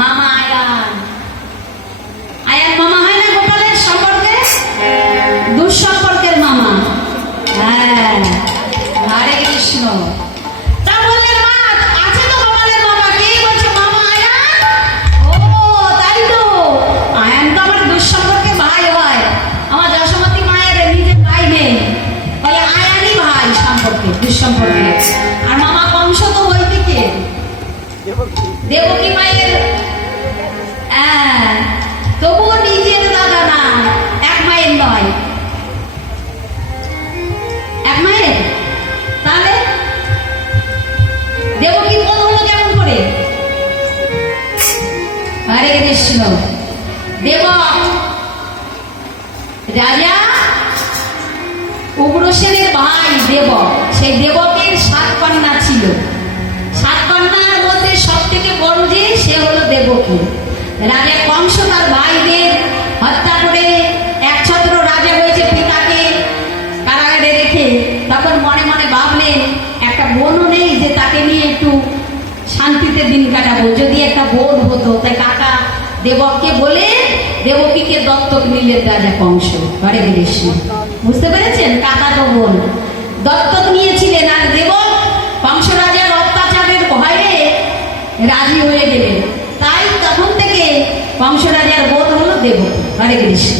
মামা আয়ান। আয়ান মামা হয় না গোপালের সম্পর্কে? দুঃসম্পর্কের মামা। হ্যাঁ, হরে কৃষ্ণ। তা বললেন মা আছে তো গোপালের মামা, কে বলছে মামা আয়ান? ও তাই তো, আয়ান তো আমার দুঃসম্পর্কে ভাই হয়, আমার যশোমতী মায়ের নিজের ভাই নেই, বলে আয়ানই ভাই সম্পর্কে, দুঃসম্পর্কে। আর মামা কংস তো ওই দিকে দেবকী মায়ের, তবুও নিজের দাদা না, এক মায়ের নয়, এক মায়ের। তাহলে দেবকী বোন হলো কেমন করে? হরে কৃষ্ণ। দেবক রাজা উগ্রসেনের ভাই দেবক, সেই দেবকের 7 কন্যা ছিল। 7 কন্যার মধ্যে সব থেকে বড় যে সে হলো দেবকী। রাজা কংস তার ভাইদের হত্যা করে একছত্র রাজা হয়েছে, পিতাকে কারাগারে রেখে তখন মনে মনে ভাবলেন একটা বোনও নেই যে তাকে নিয়ে একটু শান্তিতে দিন কাটাবো, যদি একটা বোন হতো। তাই কাকা দেবককে বলে দেবকীকে দত্তক নিলেন রাজা কংস। হরে কৃষ্ণ। বুঝতে পেরেছেন? কাকা তো বোন দত্তক নিয়েছিলেন। আর দেবক কংস রাজার অত্যাচারের ভয়ে রাজি হয়ে গেলেন। তাই তখন থেকে কংস রাজার বোন হলো দেবকী। হরে কৃষ্ণ।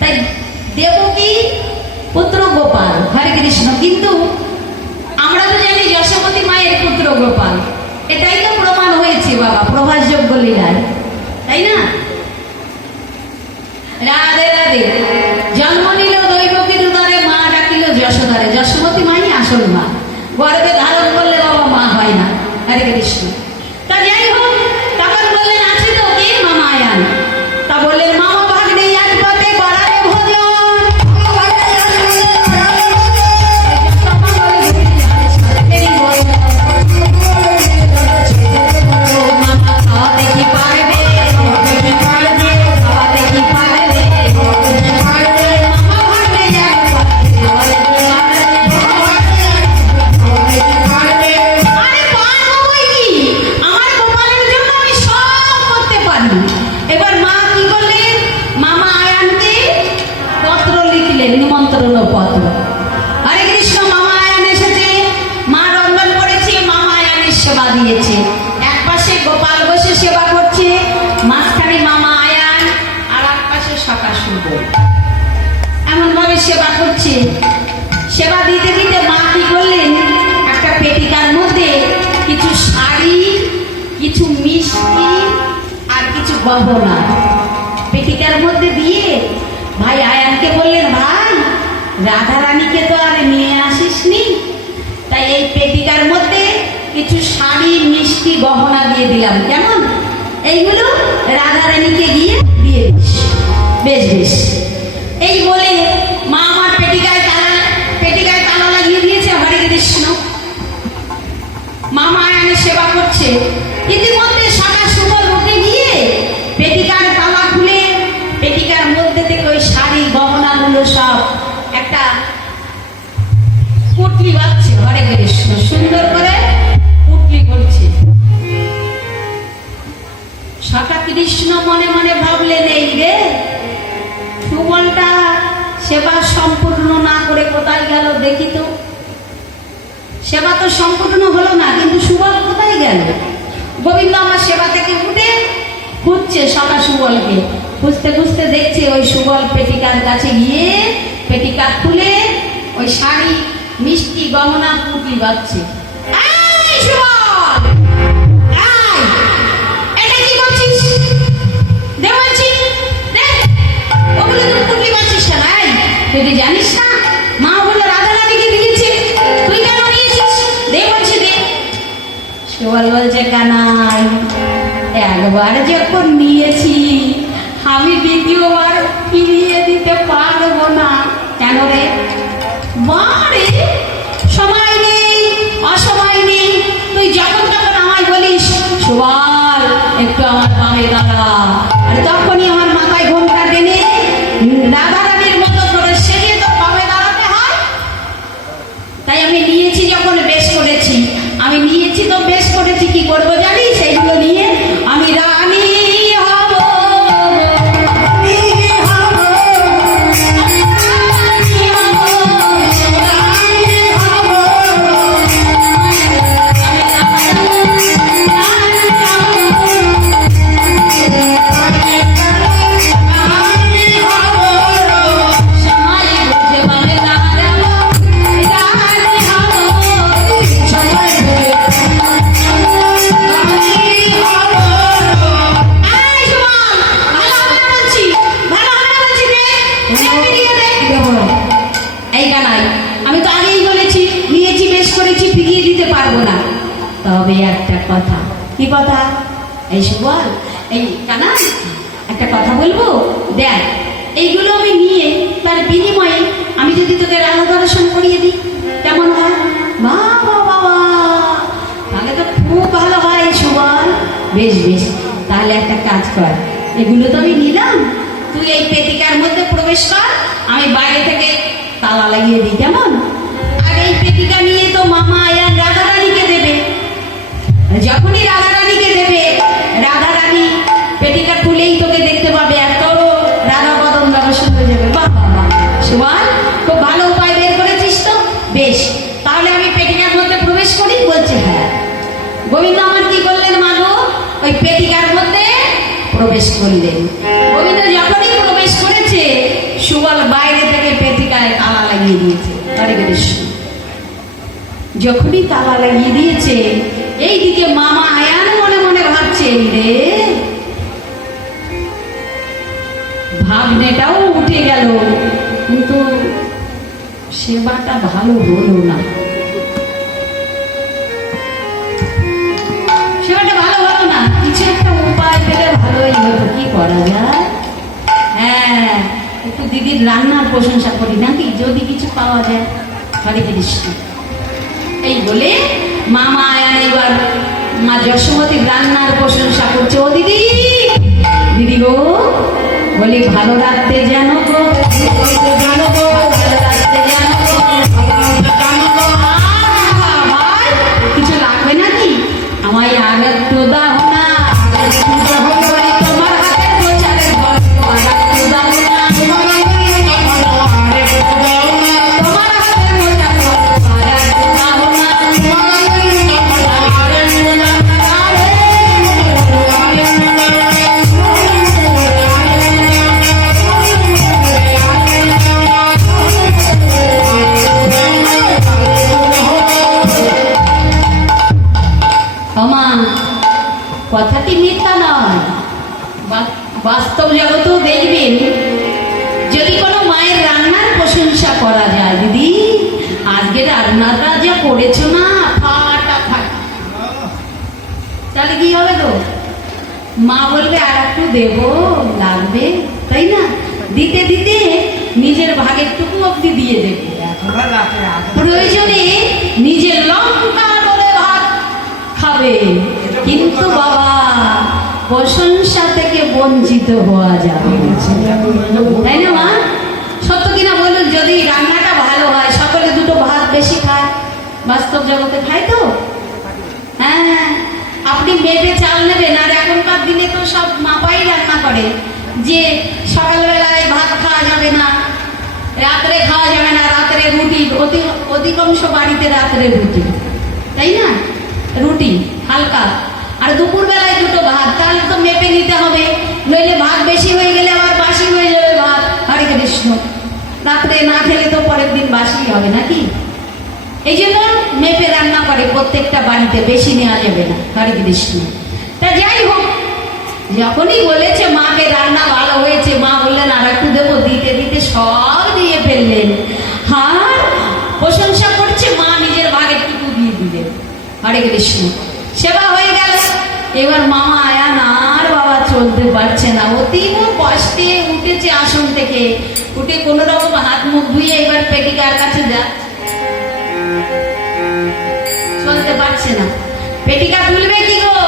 তাই দেবকী পুত্র গোপাল। হরে কৃষ্ণ। কিন্তু আমরা তো জানি যশোমতী মায়ের পুত্র গোপাল, এটাই তো প্রমাণ হয়েছে বাবা প্রভাসযোগ্য লীলায়, তাই না? রাধে রাধে। জন্ম নিল দৈবকীর উদরে, মা ডাকিল যশোদারে। যশোমতী মাই আসল মা, গর্ভে ধারণ করলে বাবা মা হয় না। হরে কৃষ্ণ। তা যাই হোক, তখন বললেন আছে তো কে? মামা আয়ান। তা বললেন মামা ভাগ্নে এক পথে করারে ভোজন। নিমন্ত্রণ পত্র। হরে কৃষ্ণ। মামা আয়ান এসেছে, মা রন্ধন করেছে, মামা আয়ানের সেবা দিয়েছে। এক পাশে গোপাল বসে সেবা করছে, মাঝখানে মামা আয়ান, আর এক পাশে সখা সুবোধ এমন ভাবে সেবা করছে। সেবা দিতে দিতে মা কি করলেন, একটা পেটিকার মধ্যে কিছু শাড়ি, কিছু মিষ্টি আর কিছু গহনা পেটিকার মধ্যে দিয়ে ভাই আয়ানকে বললেন, ভাই রাধা রানীকে তো আর নিয়ে আসিসনি, তাই এই পেটিকার মধ্যে কিছু শাড়ি, মিষ্টি, গহনা দিয়ে দিলাম, কেমন? এইগুলো রাধা রানীকে গিয়ে দিয়ে দিস। বেশ বেশ। এই বলে মা আমার পেটিকায় তালা লাগিয়ে দিয়েছে। হরে কৃষ্ণ। মামা আয়ানের সেবা করছে, ইতিমধ্যে সখা সুবল উঠে গিয়ে পেটিকার তালা খুলে পেটিকার মধ্যে থেকে ওই শাড়ি গহনাগুলো সব একটা পুটলি বাজছে। হরে কৃষ্ণ। সুন্দর করে পুটলি করছে। সখা কৃষ্ণ মনে মনে ভাবলেন, এই রে সুবলটা সেবা সম্পূর্ণ না করে কোথায় গেল দেখি তো। সেবা তো সম্পূর্ণ হলো না, কিন্তু সুবল কোথায় গেল? গোবিন্দ আমার সেবা থেকে উঠে খুঁজছে সখা সুবলকে। খুঁজতে খুঁজতে দেখছে ওই সুবল পেটিকার কাছে গিয়ে পেটিকা খুলে ওই শাড়ি, মিষ্টি, গহনা, পুটলি বাজছে। এটা কি করছিস? ওগুলো তুই পুটলি বাজছিস কেন? তুই কি জানিস না মা ওগুলো রাধা রানীকে দিয়েছে, তুই কেন নিয়েছিস? দে বলছি দে। সুবল বলছে, কানাই একবার যখন নিয়েছি আমি দ্বিতীয়বার ফিরিয়ে দিতে পারবো না। কেন রে? বারে সময় নেই, অসময় নেই। তুই যখন তখন আমায় বলিস, সুবল একটু আমার বামে দাঁড়া, আর তখনই আমার মাথায় ঘোমটা টেনে রাধা রানীর মতো করে সেরিয়ে তো বামে দাঁড়াতে হয়। তাই আমি নিয়েছি যখন বেশ করেছি, আমি নিয়েছি তো বেশ করেছি। কি করবো জানিস? সেইগুলো নিয়ে আমি রানী তবে একটা কথা। কি কথা? এই বল, এই কানা একটা কথা বলবো। দেখ, এইগুলো আমি নিয়ে তার বিনিময়ে আমি যদি তোকে রাধা দর্শন করিয়ে দিই কেমন হয়? বাবা বাবা, তাহলে তো খুব ভালো হয় সুবল। বেশ বেশ, তাহলে একটা কাজ কর, এগুলো তো আমি নিলাম, তুই এই পেটিকার মধ্যে প্রবেশ কর, আমি বাইরে থেকে তালা লাগিয়ে দিই, কেমন? আর এই পেটিকা নিয়ে তো মামা আয়ান রাধা রানীকে দেবে। যখনই রাধা রানীকে দেবে, রাধা রানী পেটিকা তুলেই তোকে দেখতে পাবে, আর তোরও রাধা বদন দর্শন হয়ে যাবে। বাহ বাহ বাহ সুবল, খুব ভালো উপায় বের করেছিস তো। বেশ, তাহলে আমি পেটিকার মধ্যে প্রবেশ করি? বলছে হ্যাঁ। গোবিন্দ আমার কি করলেন মা গো? ওই পেটিকার মধ্যে প্রবেশ করলেন। গোবিন্দ যখনই প্রবেশ করেছে, সুবল বাইরে থেকে পেটিকায় তালা লাগিয়ে দিয়েছে। হরে কৃষ্ণ। যখনই তালা লাগিয়ে দিয়েছে, এইদিকে মামা আয়ান মনে মনে ভাবছে, রে ভাগ্নেটাও উঠে গেল, কিন্তু সেবাটা ভালো হলো না, সেবাটা ভালো হলো না। কিছু একটা উপায় পেলে ভালোই হতো, কি করা যায়? হ্যাঁ, একটু দিদির রান্নার প্রশংসা করি নাকি, যদি কিছু পাওয়া যায়। হরে কৃষ্ণ। এই বলে মামা আয়ান এবার মা যশোমতীর রান্নার প্রশংসা করছে। ও দিদি, দিদি গো, বলি ভালো রাখতে জানো গো, জানো গো, ভালো রাখতে জানো গো, কিছু লাগবে নাকি? আমায় আর একটু দাও না, তোমার হাতের প্রচারের গল্প আর একটু দাও না, তোমার হাতের প্রচার গল্প আর একটু দাও না। কথাটি মিথ্যা নয়, বাস্তব জগতেও দেখবেন, যদি কোনো মায়ের রান্নার প্রশংসা করা যায়, দিদি আজকে রান্নাটা যা করেছো না ফাটাফাটি, তাহলে কি হবে গো? মা বলবে আর একটু দেবো, লাগবে, তাই না? দিতে দিতে নিজের ভাগেরটুকু অব্দি দিয়ে দেবে, প্রয়োজনে নিজের লঙ্কা করে ভাত খাবে, কিন্তু বাবা প্রশংসা থেকে বঞ্চিত হওয়া যাবে, তাই না মা? সত্য কিনা বলুন? যদি রান্নাটা ভালো হয়, সকলে দুটো ভাত বেশি খায়, বাস্তব জগতে খায় তো। হ্যাঁ, আপনি মেপে চাল নেবেন, আর এখনকার দিনে তো সব মাপাই রান্না করে, যে সকালবেলায় ভাত খাওয়া যাবে না, রাত্রে খাওয়া যাবে না, রাত্রে রুটি, অধিকাংশ বাড়িতে রাত্রে রুটি, তাই না? রুটি হালকা, আর দুপুর বেলায় দুটো ভাত, তাহলে তো মেপে নিতে হবে, নইলে ভাত বেশি হয়ে গেলে আবার বাসি হয়ে যাবে ভাত। হরে কৃষ্ণ। রাত্রে না খেলে তো পরের দিন বাসি হবে নাকি? এই জন্য মেপে রান্না করে প্রত্যেকটা বাড়িতে, বেশি নেওয়া যাবে না। হরে কৃষ্ণ। তা যাই হোক, যখনই বলেছে মাকে রান্না ভালো হয়েছে, মা বললেন আর একটু দেবো, দিতে দিতে সব দিয়ে ফেললেন। হ্যাঁ, প্রশংসা করছে, মা নিজের ভাগের টুকু দিয়ে দিলেন। হরে কৃষ্ণ। সেবা হয়ে গেল। এবার মামা আয়ান আর বাবা চলতে পারছে না, অতীব কষ্টে উঠেছে আসন থেকে, উঠে কোন রকম হাত মুখ ধুয়ে এবার পেটিকার কাছে যা, চলতে পারছে না। পেটিকা তুলবে কি গো?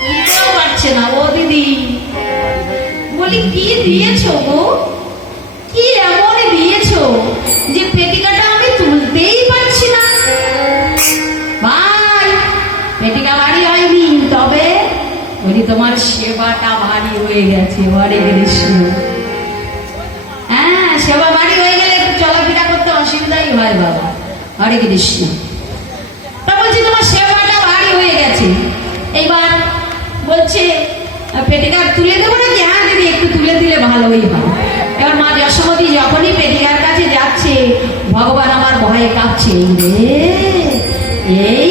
তুলতেও পারছে না। ও দিদি, বলি কি দিয়েছো গো? কি এমন দিয়েছো যে পেটিকাটা আমি তুলতেই পারছি না? ভাই, পেটিকা ভারী হয়নি, তবে বলি তোমার সেবাটা ভারী হয়ে গেছে। হরে কৃষ্ণ। হ্যাঁ, সেবা ভারী হয়ে গেলে একটু চলাফেরা করতে অসুবিধাই হয় বাবা। হরে কৃষ্ণ। তা বলছি তোমার সেবাটা ভারী হয়ে গেছে। এইবার বলছে পেটিকা তুলে দেবো নাকি? হ্যাঁ দিদি, একটু তুলে দিলে ভালোই হয়। এবার মা যশোমতী যখনই পেটিকার কাছে যাচ্ছে, ভগবান আমার ভয়ে কাঁপছে, এই